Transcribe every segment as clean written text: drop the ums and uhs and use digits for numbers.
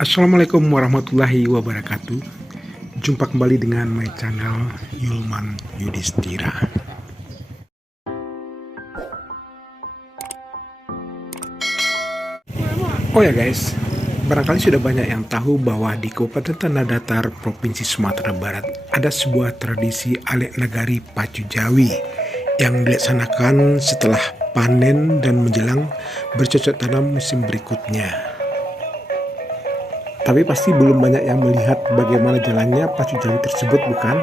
Assalamualaikum warahmatullahi wabarakatuh. Jumpa kembali dengan my channel Yulman Yudhistira. Oh ya guys, barangkali sudah banyak yang tahu bahwa di Kabupaten Tanah Datar, Provinsi Sumatera Barat ada sebuah tradisi Alek Nagari Pacu Jawi yang dilaksanakan setelah panen dan menjelang bercocok tanam musim berikutnya. Tapi pasti belum banyak yang melihat bagaimana jalannya pacu jawi tersebut, bukan?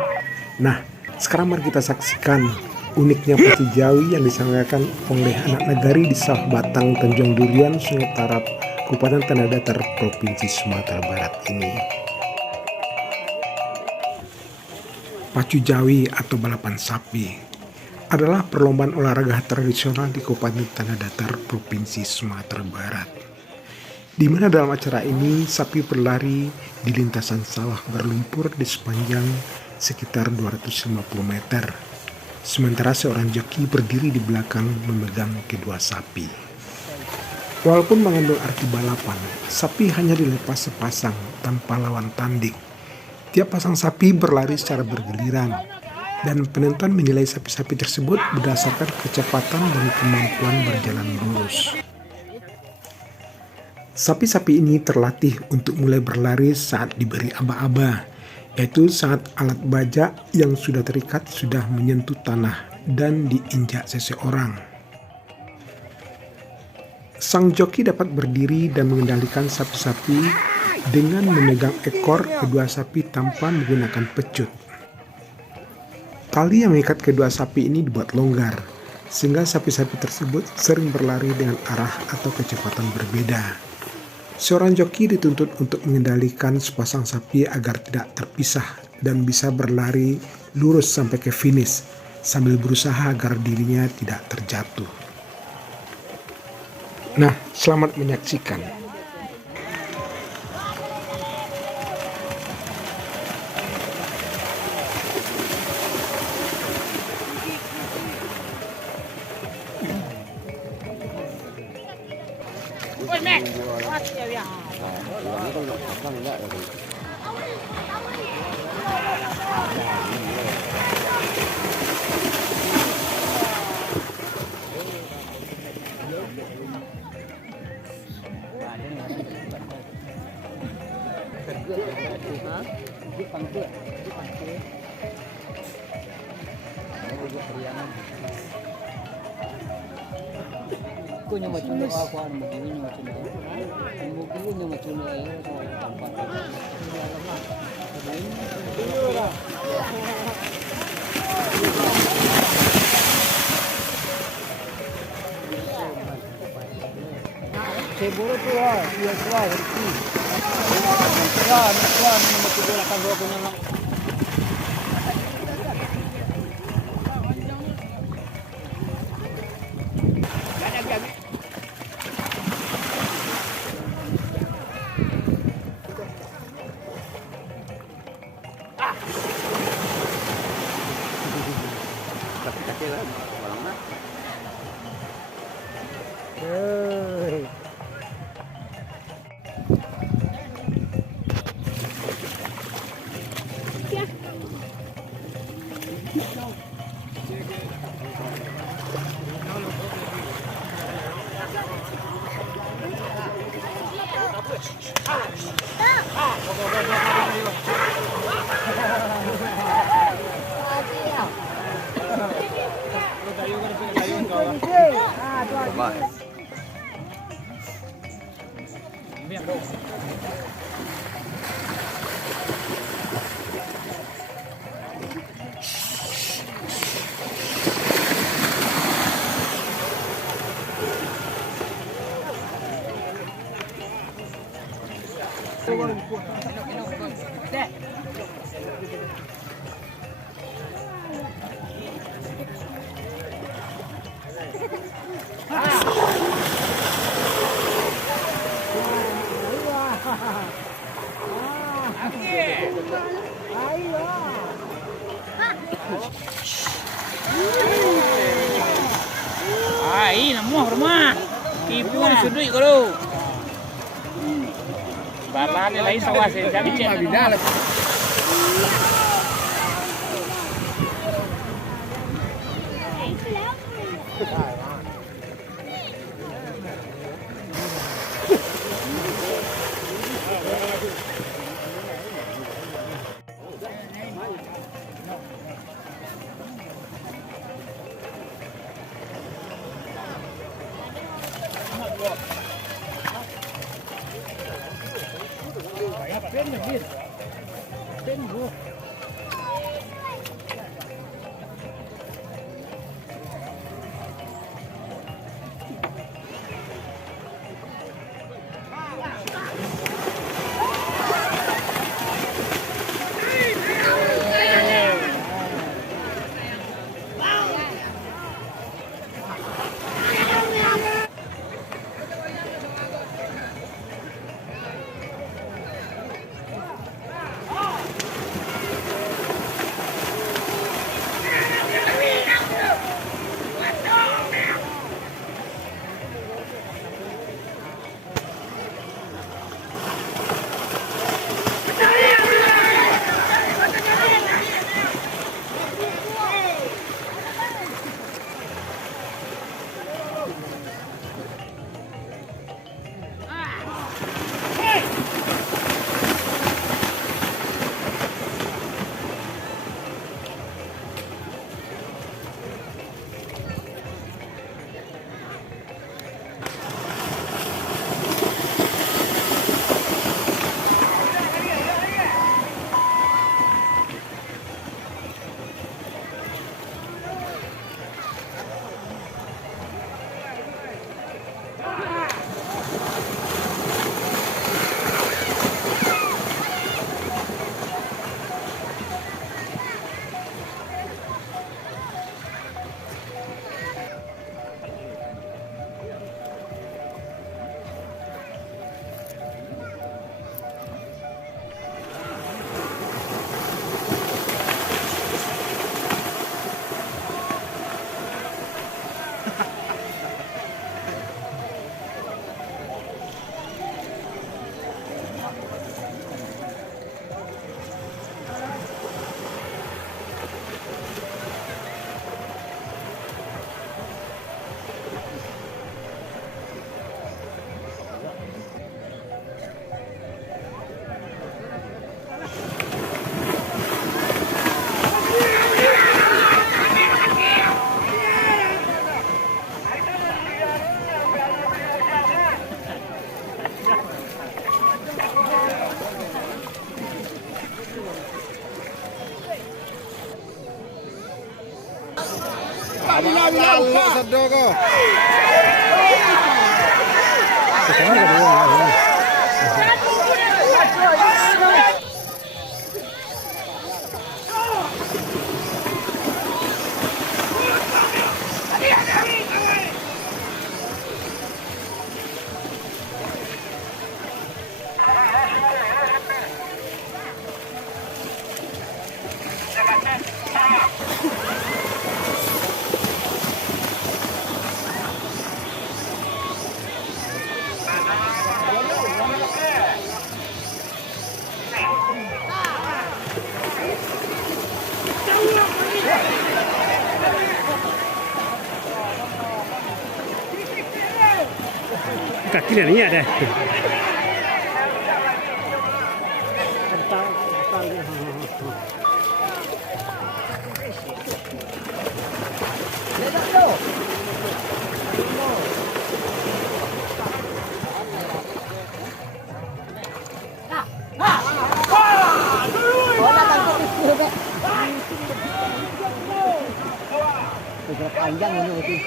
Nah, sekarang mari kita saksikan uniknya pacu jawi yang diselenggarakan oleh anak negari di Sawah Batang, Tanjung Durian, Sungai Tarap, Kabupaten Tanah Datar, Provinsi Sumatera Barat ini. Pacu jawi atau balapan sapi adalah perlombaan olahraga tradisional di Kabupaten Tanah Datar, Provinsi Sumatera Barat, di mana dalam acara ini sapi berlari di lintasan sawah berlumpur di sepanjang sekitar 250 meter. Sementara seorang joki berdiri di belakang memegang kedua sapi. Walaupun mengandung arti balapan, sapi hanya dilepas sepasang tanpa lawan tanding. Tiap pasang sapi berlari secara bergiliran, dan penonton menilai sapi-sapi tersebut berdasarkan kecepatan dan kemampuan berjalan lurus. Sapi-sapi ini terlatih untuk mulai berlari saat diberi aba-aba, yaitu saat alat baja yang sudah terikat sudah menyentuh tanah dan diinjak seseorang. Sang joki dapat berdiri dan mengendalikan sapi-sapi dengan memegang ekor kedua sapi tanpa menggunakan pecut. Tali yang mengikat kedua sapi ini dibuat longgar, sehingga sapi-sapi tersebut sering berlari dengan arah atau kecepatan berbeda. Seorang joki dituntut untuk mengendalikan sepasang sapi agar tidak terpisah dan bisa berlari lurus sampai ke finish sambil berusaha agar dirinya tidak terjatuh. Nah, selamat menyaksikan. Ko nyo macuno ako ano magiging nyo macuno. Ang magiging nyo macuno ay so tampak. Seguro to iya to herti. Nakwa na matugula kan ko na lang. Ai, namuh rumah. Ibu ni sudut kalau. Bala Salahnya lain sama sih. Jadi beda lah. Kaki ni ada. Panjang ini berarti.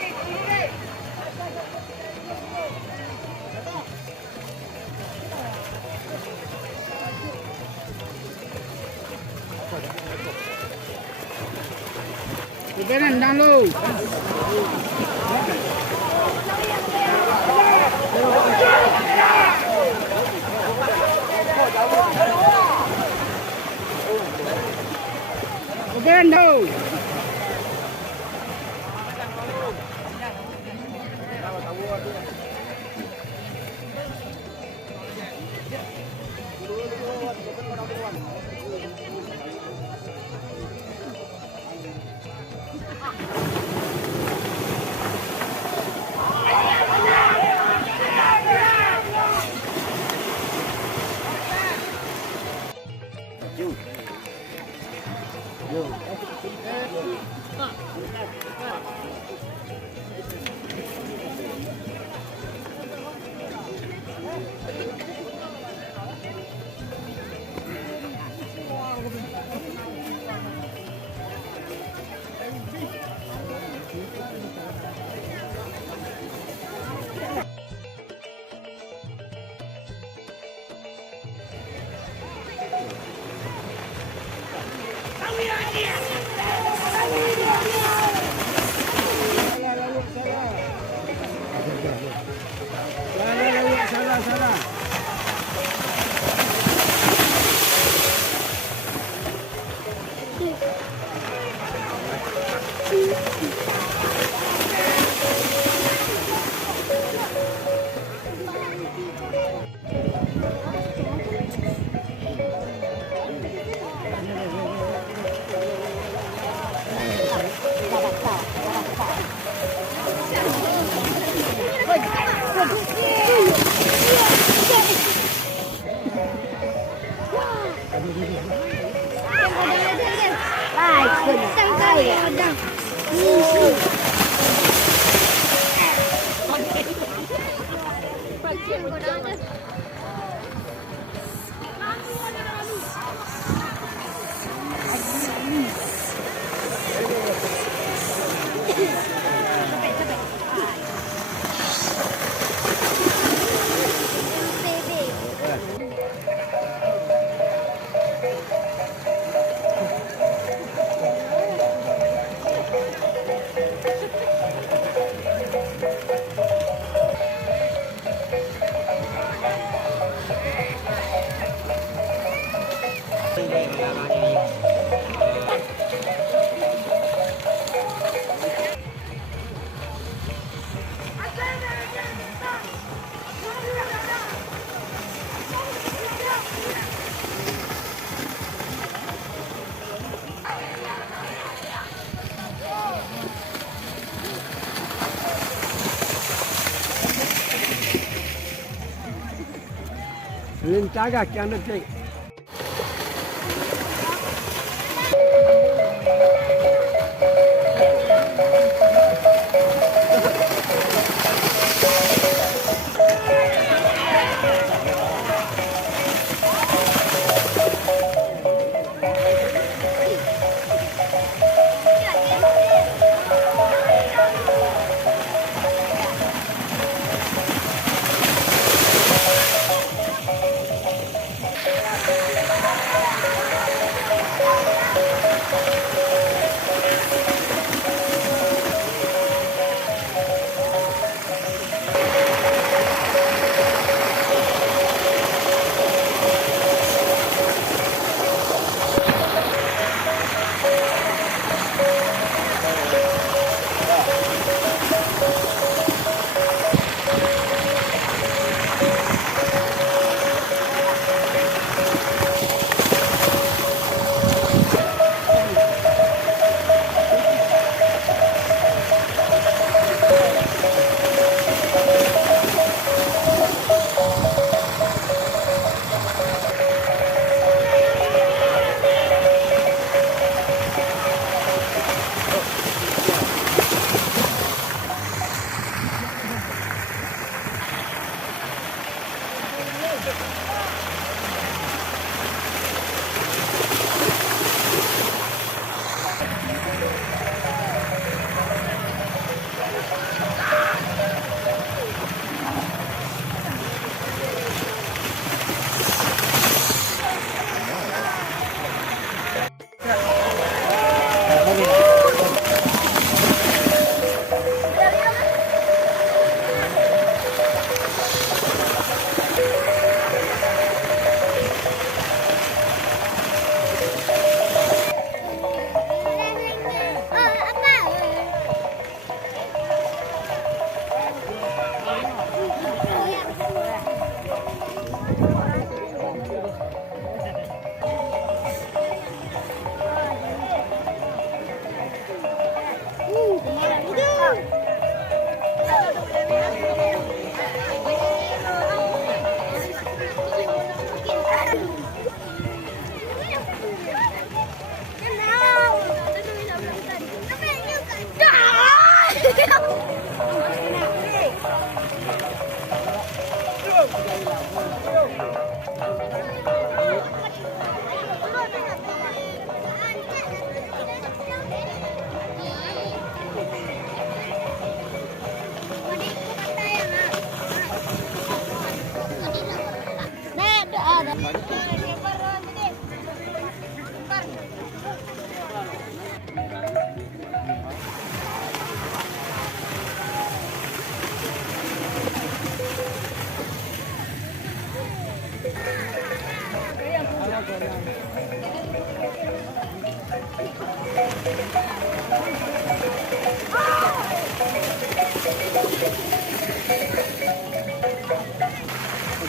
Beneran dang lu. Beneran dong. Jaga que anda tem.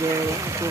sebagai itu.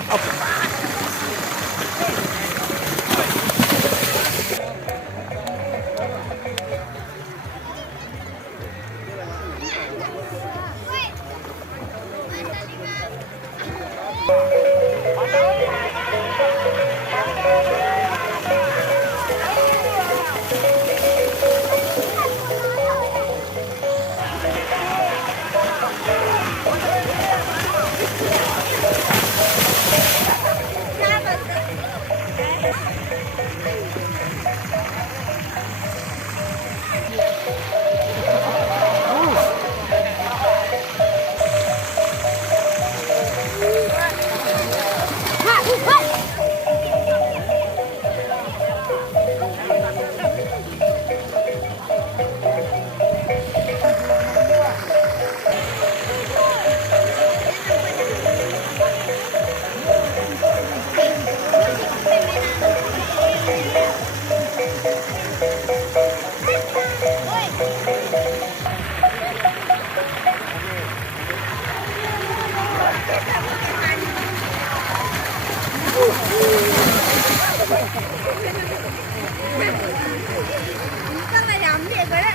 Con này làm gì vậy đó?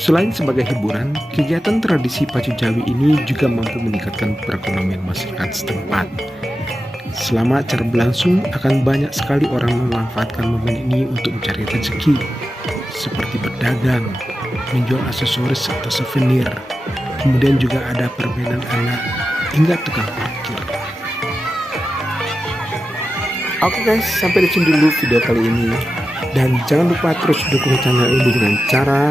Selain sebagai hiburan, kegiatan tradisi pacu Jawi ini juga mampu meningkatkan perekonomian masyarakat setempat. Selama acara berlangsung, akan banyak sekali orang memanfaatkan momen ini untuk mencari rezeki, seperti berdagang, menjual aksesoris atau souvenir. Kemudian juga ada permainan anak hingga tukang parkir. Oke guys, sampai di sini dulu video kali ini. Dan jangan lupa terus dukung channel ini dengan cara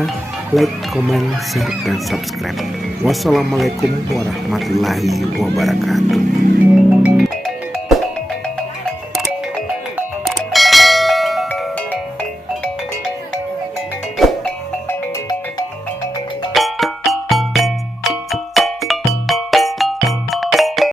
like, comment, share, dan subscribe. Wassalamualaikum warahmatullahi wabarakatuh.